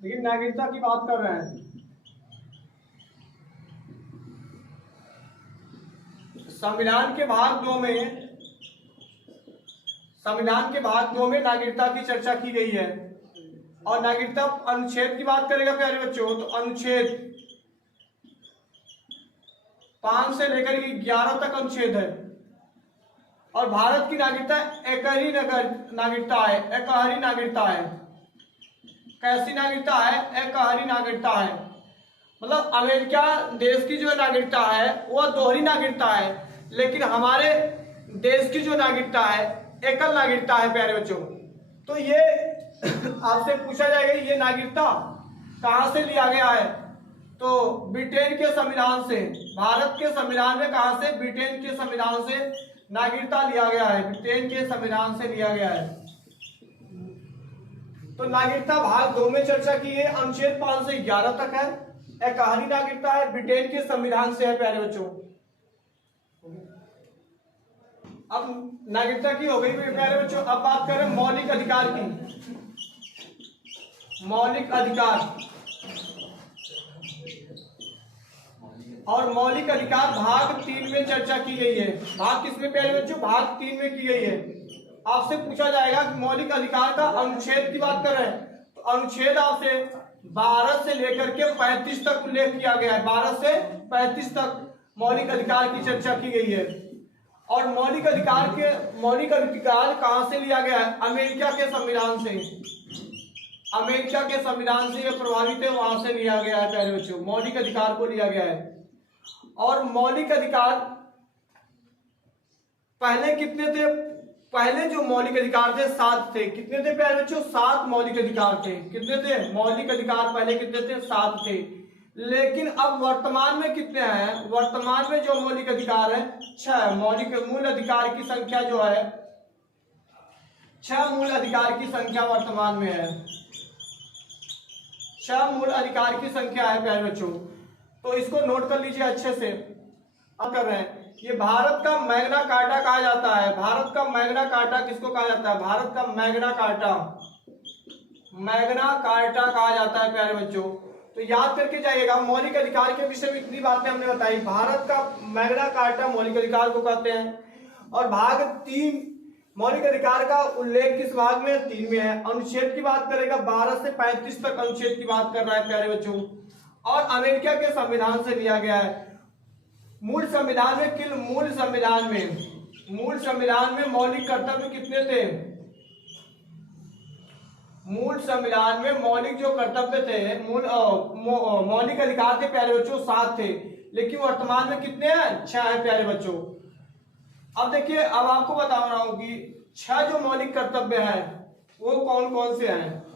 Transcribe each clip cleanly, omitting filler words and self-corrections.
लेकिन नागरिकता की बात कर रहे हैं। संविधान के भाग दो में नागरिकता की चर्चा की गई है। और नागरिकता अनुच्छेद की बात करेगा प्यारे बच्चों, तो अनुच्छेद 5 से लेकर 11 तक अनुच्छेद है। और भारत की नागरिकता एकहरी नागरिकता है, एकहरी नागरिकता है। कैसी नागरिकता है? एकहरी नागरिकता है। मतलब अमेरिका देश की जो नागरिकता है वह दोहरी नागरिकता है, लेकिन हमारे देश की जो नागरिकता है एकल नागरिकता है प्यारे बच्चों। तो ये आपसे पूछा जाएगा ये नागरिकता कहां से लिया गया है, तो ब्रिटेन के संविधान से। भारत के संविधान में कहां से? ब्रिटेन के संविधान से नागरिकता लिया गया है, ब्रिटेन के संविधान से लिया गया है। तो नागरिकता भाग 2 में चर्चा की है, अनुच्छेद 5 से 11 तक है, एकहरी नागरिकता है, ब्रिटेन के संविधान से है प्यारे बच्चों। अब नागरिकता की हो गई प्यारे बच्चों। अब बात करें मौलिक अधिकार की। मौलिक अधिकार और मौलिक अधिकार भाग 3 में चर्चा की गई है। भाग किसमें प्यारे बच्चों? भाग 3 में की गई है। आपसे पूछा जाएगा कि मौलिक अधिकार का अनुच्छेद की बात कर रहे हैं, तो अनुच्छेद आपसे 12 से लेकर के 35 तक उल्लेख किया गया है। 12 से 35 तक मौलिक अधिकार की चर्चा की गई है। और मौलिक अधिकार कहां से लिया गया है? अमेरिका के संविधान से। अमेरिका के संविधान से यह प्रभावित है, वहां से लिया गया है प्यारे बच्चों, मौलिक अधिकार को लिया गया है। और मौलिक अधिकार पहले कितने थे? पहले जो मौलिक अधिकार थे 7 थे। कितने थे प्यारे बच्चों? 7 मौलिक अधिकार थे। कितने थे मौलिक अधिकार? पहले कितने थे? 7 थे। लेकिन अब वर्तमान में कितने हैं? वर्तमान में जो मौलिक अधिकार है 6। मूल अधिकार की संख्या जो है 6 मूल अधिकार की संख्या वर्तमान में है। 6 मूल अधिकार की संख्या है प्यारे बच्चों। तो इसको नोट कर लीजिए अच्छे से। अब कर रहे हैं, ये भारत का मैग्ना कार्टा कहा जाता है। भारत का मैग्ना कार्टा किसको कहा जाता है? भारत का मैग्ना कार्टा, मैग्ना कार्टा कहा जाता है प्यारे बच्चों। तो याद करके जाइएगा, मौलिक अधिकार के विषय में इतनी बातें हमने बताई। भारत का मैग्ना कार्टा मौलिक अधिकार को कहते हैं। और भाग 3 मौलिक अधिकार का उल्लेख किस भाग में? 3 में है। अनुच्छेद की बात करेगा 12 से 35 तक अनुच्छेद की बात कर रहा है प्यारे बच्चों। और अमेरिका के संविधान से लिया गया है। मूल संविधान में मौलिक कर्तव्य कितने थे? मूल संविधान में मौलिक जो कर्तव्य थे, मौलिक अधिकार थे प्यारे बच्चों 7 थे। लेकिन वर्तमान में कितने हैं? 6 है प्यारे बच्चों। अब देखिए, अब आपको बता रहा हूं कि 6 जो मौलिक कर्तव्य हैं वो कौन कौन से हैं।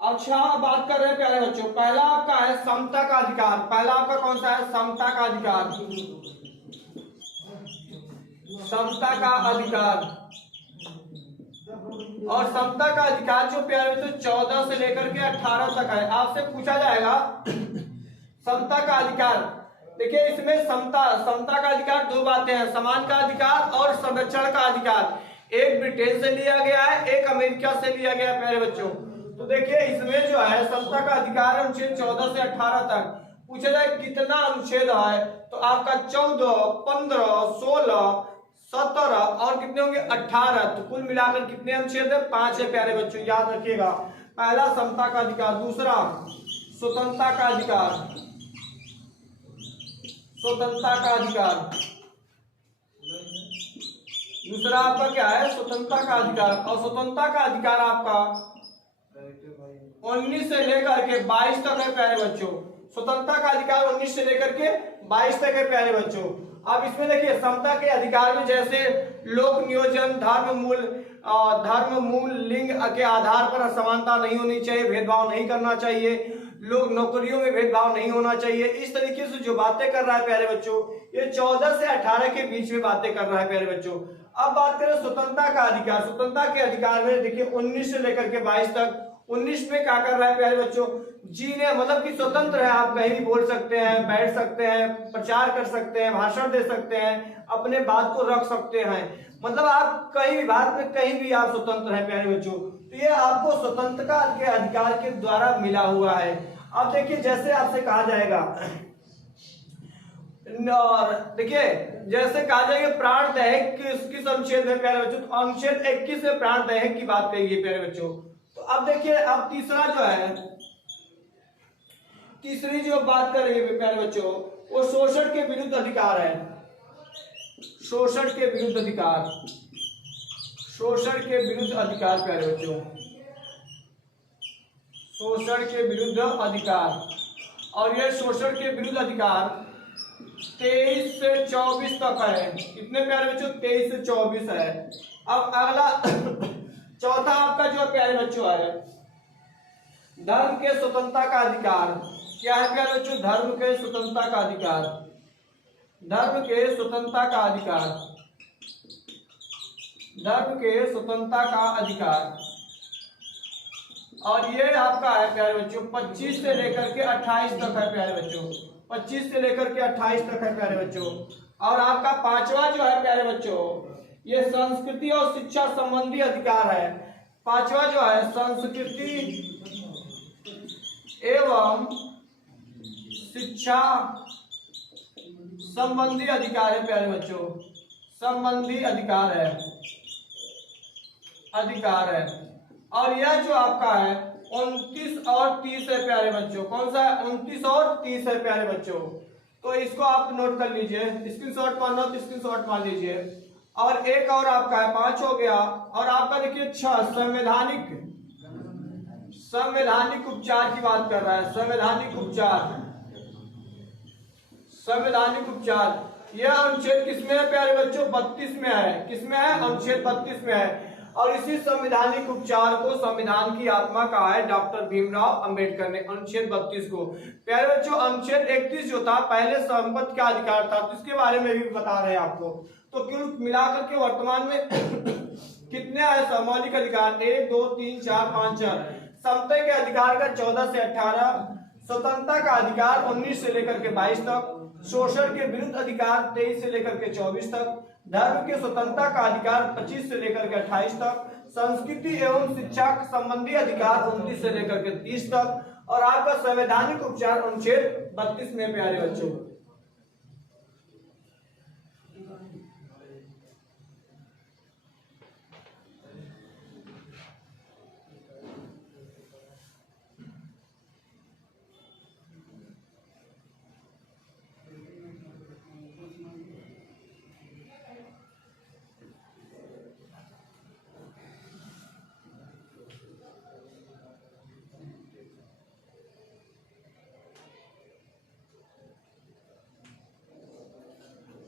अच्छा, बात कर रहे हैं प्यारे बच्चों। पहला आपका है समता का अधिकार। पहला आपका कौन सा है? समता का अधिकार। समता का अधिकार। और समता का अधिकार जो प्यारे बच्चों 14 से लेकर के 18 तक है। आपसे पूछा जाएगा समता का अधिकार। देखिए, इसमें समता का अधिकार 2 बातें हैं, समान का अधिकार और संरक्षण का अधिकार। एक ब्रिटेन से लिया गया है, एक अमेरिका से लिया गया है प्यारे बच्चों। तो देखिए, इसमें जो है समता का अधिकार अनुच्छेद 14 से 18 तक। पूछा जाए कितना अनुच्छेद है, तो आपका 14, 15, 16, 17 और कितने होंगे? 18। तो कुल मिलाकर कितने अनुच्छेद है? 5 है प्यारे बच्चों, याद रखिएगा। पहला समता का अधिकार, दूसरा स्वतंत्रता का अधिकार। स्वतंत्रता का अधिकार, दूसरा आपका क्या है? स्वतंत्रता का अधिकार। और स्वतंत्रता का अधिकार आपका 19 से लेकर के 22 तक है प्यारे बच्चों। स्वतंत्रता का अधिकार 19 से लेकर के 22 तक है प्यारे बच्चों। अब इसमें देखिए, समता के अधिकार में जैसे लोक नियोजन, धर्म मूल लिंग के आधार पर असमानता नहीं होनी चाहिए, भेदभाव नहीं करना चाहिए, लोग नौकरियों में भेदभाव नहीं होना चाहिए। इस तरीके से जो बातें कर रहा है प्यारे बच्चों, ये 14 से 18 के बीच में बातें कर रहा है प्यारे बच्चों। अब बात करें स्वतंत्रता का अधिकार। स्वतंत्रता के अधिकार में देखिए 19 से लेकर के 22 तक 19 में क्या कर रहा है प्यारे बच्चों, जीने मतलब कि स्वतंत्र है, आप कहीं भी बोल सकते हैं, बैठ सकते हैं, प्रचार कर सकते हैं, भाषण दे सकते हैं, अपने बात को रख सकते हैं, मतलब आप कहीं भी भारत में कहीं भी आप स्वतंत्र हैं प्यारे बच्चों। तो ये आपको स्वतंत्रता के अधिकार के द्वारा मिला हुआ है। अब देखिए जैसे आपसे कहा जाएगा, देखिए जैसे कहा जाएगा प्राण दैहिक किस अनुच्छेद में प्यारे बच्चों, तो अनुच्छेद 21 में प्राण दैहिक की बात कही है प्यारे बच्चों। तो अब देखिए अब तीसरा जो है, तीसरी जो बात कर रही है प्यारे बच्चों, वो शोषण के विरुद्ध अधिकार है। शोषण के विरुद्ध अधिकार, शोषण के विरुद्ध अधिकार प्यारे बच्चों, शोषण के विरुद्ध अधिकार। और यह शोषण के विरुद्ध अधिकार 23 से 24 तक है। कितने प्यारे बच्चों, 23 से 24 है। अब अगला चौथा आपका जो प्यारे बच्चों है, धर्म के स्वतंत्रता का अधिकार। क्या है प्यारे बच्चों, धर्म के स्वतंत्रता का अधिकार, धर्म के स्वतंत्रता का अधिकार, धर्म के स्वतंत्रता का अधिकार। और ये आपका है प्यारे बच्चों 25 से लेकर के 28 तक है प्यारे बच्चों, 25 से लेकर के 28 तक है प्यारे बच्चों। और आपका पांचवा जो है प्यारे बच्चों, ये संस्कृति और शिक्षा संबंधी अधिकार है। पांचवा जो है संस्कृति एवं शिक्षा संबंधी अधिकार है प्यारे बच्चों, संबंधी अधिकार है, अधिकार है। और यह जो आपका है 29 और 30 है प्यारे बच्चों। कौन सा है, 29 और 30 है प्यारे बच्चों। तो इसको आप नोट कर लीजिए, स्क्रीनशॉट मारना तो स्क्रीनशॉट मार लीजिए। और एक और आपका है 5 हो गया। और आपका देखिए 6 संवैधानिक, संवैधानिक उपचार की बात कर रहा है, संवैधानिक उपचार, संवैधानिक उपचार। यह अनुच्छेद किसमें है प्यारे बच्चों, 32 में है। किसमें है, अनुच्छेद 32 में है। और इसी संवैधानिक उपचार को संविधान की आत्मा कहा है डॉक्टर भीमराव अंबेडकर ने, अनुच्छेद 32 को। प्यारे बच्चों अनुच्छेद 31 जो था पहले संपत्ति का अधिकार था, तो इसके बारे में भी बता रहे हैं आपको। तो कुल मिलाकर के वर्तमान में कितने है मौलिक अधिकार, 1 2 3 4 5 6। समता के अधिकार का 14 से 18, स्वतंत्रता का अधिकार 19 से लेकर के 22 तक, शोषण के विरुद्ध अधिकार 23 से लेकर के 24 तक, धर्म के स्वतंत्रता का अधिकार 25 से लेकर के 28 तक, संस्कृति एवं शिक्षा संबंधी अधिकार 29 से लेकर के 30 तक, और आपका संवैधानिक उपचार अनुच्छेद 32 में प्यारे बच्चों।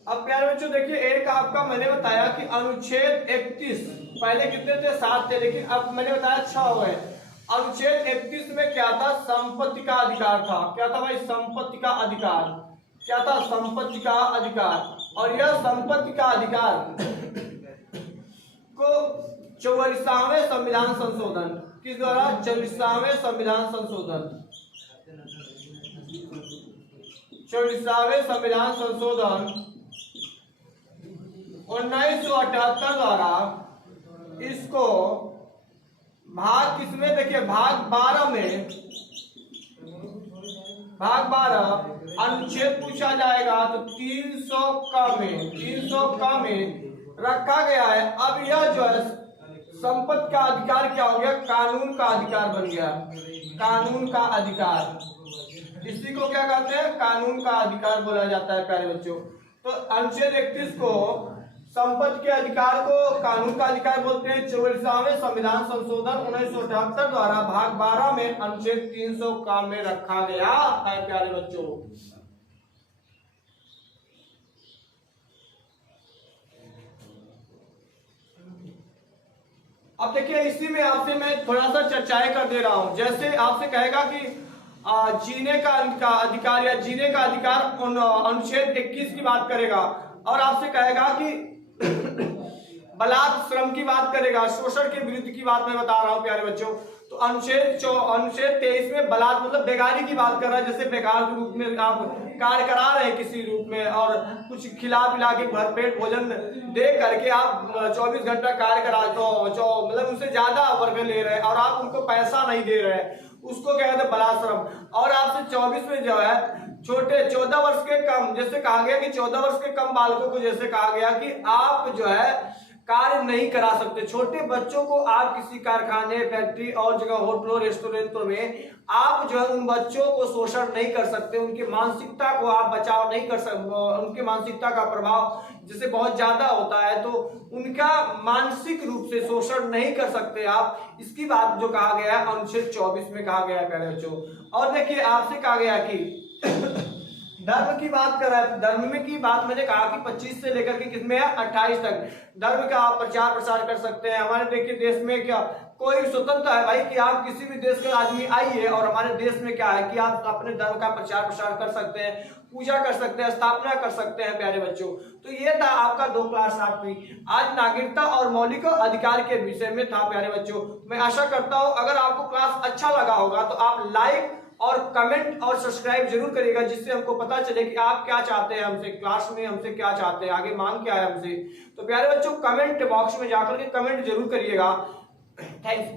अब प्यारे बच्चों देखिए, एक आपका मैंने बताया कि अनुच्छेद 31 पहले कितने थे, 7 थे, लेकिन अब मैंने बताया 6 हुए। अनुच्छेद 31 में क्या था, संपत्ति का अधिकार था। क्या था भाई, संपत्ति का अधिकार। क्या था, संपत्ति का अधिकार। और यह संपत्ति का अधिकार को 44वें संविधान संशोधन किस द्वारा, 44वें संविधान संशोधन, 44वें संविधान संशोधन 1978 द्वारा इसको भाग किसमें, देखिए भाग 12 में, भाग 12 अनुच्छेद पूछा जाएगा तो 300 का में, 300 का में रखा गया है। अब यह जो है संपत्ति का अधिकार क्या हो गया, कानून का अधिकार बन गया, कानून का अधिकार। इसी को क्या कहते हैं, कानून का अधिकार बोला जाता है प्यारे बच्चों। तो अनुच्छेद 31 को संपत्ति के अधिकार को कानून का अधिकार बोलते हैं। 44वें संविधान संशोधन 1978 द्वारा भाग 12 में अनुच्छेद 300 का में रखा गया है प्यारे बच्चों। अब देखिए इसी में आपसे मैं थोड़ा सा चर्चाएं कर दे रहा हूं। जैसे आपसे कहेगा कि जीने का अधिकार या जीने का अधिकार अनुच्छेद 21 की बात करेगा, और आपसे कहेगा कि बलात् श्रम की बात करेगा, शोषण के विरुद्ध की बात मैं बता रहा हूं प्यारे बच्चों। तो अनुच्छेद 23 में बलात् मतलब बेगारी की बात कर रहा है। जैसे बेकार के रूप में आप कार्य करा रहे हैं किसी रूप में और कुछ खिला पिला के भरपेट भोजन दे करके आप 24 घंटा कार्य करा तो मतलब उनसे ज्यादा वर्ग ले रहे हैं और आप उनको पैसा नहीं दे रहे हैं, उसको क्या कहते हैं बलात्श्रम। और आपसे 24 में जो है छोटे 14 वर्ष के कम, जैसे कहा गया कि 14 वर्ष के कम बालकों को जैसे कहा गया कि आप जो है कार्य नहीं करा सकते। छोटे बच्चों को आप किसी कारखाने, फैक्ट्री और जगह होटलों, रेस्टोरेंटों में आप जो है उन बच्चों को शोषण नहीं कर सकते, उनकी मानसिकता को आप बचाव नहीं कर सकते। उनकी मानसिकता का प्रभाव जैसे बहुत ज्यादा होता है तो उनका मानसिक रूप से शोषण नहीं कर सकते आप। इसकी बात जो कहा गया है अनुच्छेद 24 में कहा गया है प्यारे बच्चों। और देखिए आपसे कहा गया कि धर्म की बात कर रहा है। धर्म में की बात मैंने कहा कि 25 से लेकर के किसमें है 28 तक धर्म का आप प्रचार प्रसार कर सकते हैं। हमारे देखिए देश में क्या कोई स्वतंत्र है भाई कि आप किसी भी देश के आदमी आइए और हमारे देश में क्या है कि आप अपने धर्म का प्रचार प्रसार कर सकते हैं, पूजा कर सकते हैं, स्थापना कर सकते हैं प्यारे बच्चों। तो ये था आपका 2 क्लास 8वीं आज नागरिकता और मौलिक अधिकार के विषय में था प्यारे बच्चों। मैं आशा करता हूं अगर आपको क्लास अच्छा लगा होगा तो आप लाइक और कमेंट और सब्सक्राइब जरूर करिएगा, जिससे हमको पता चले कि आप क्या चाहते हैं हमसे, क्लास में हमसे क्या चाहते हैं, आगे मांग क्या है हमसे। तो प्यारे बच्चों कमेंट बॉक्स में जाकर के कमेंट जरूर करिएगा। थैंक्स।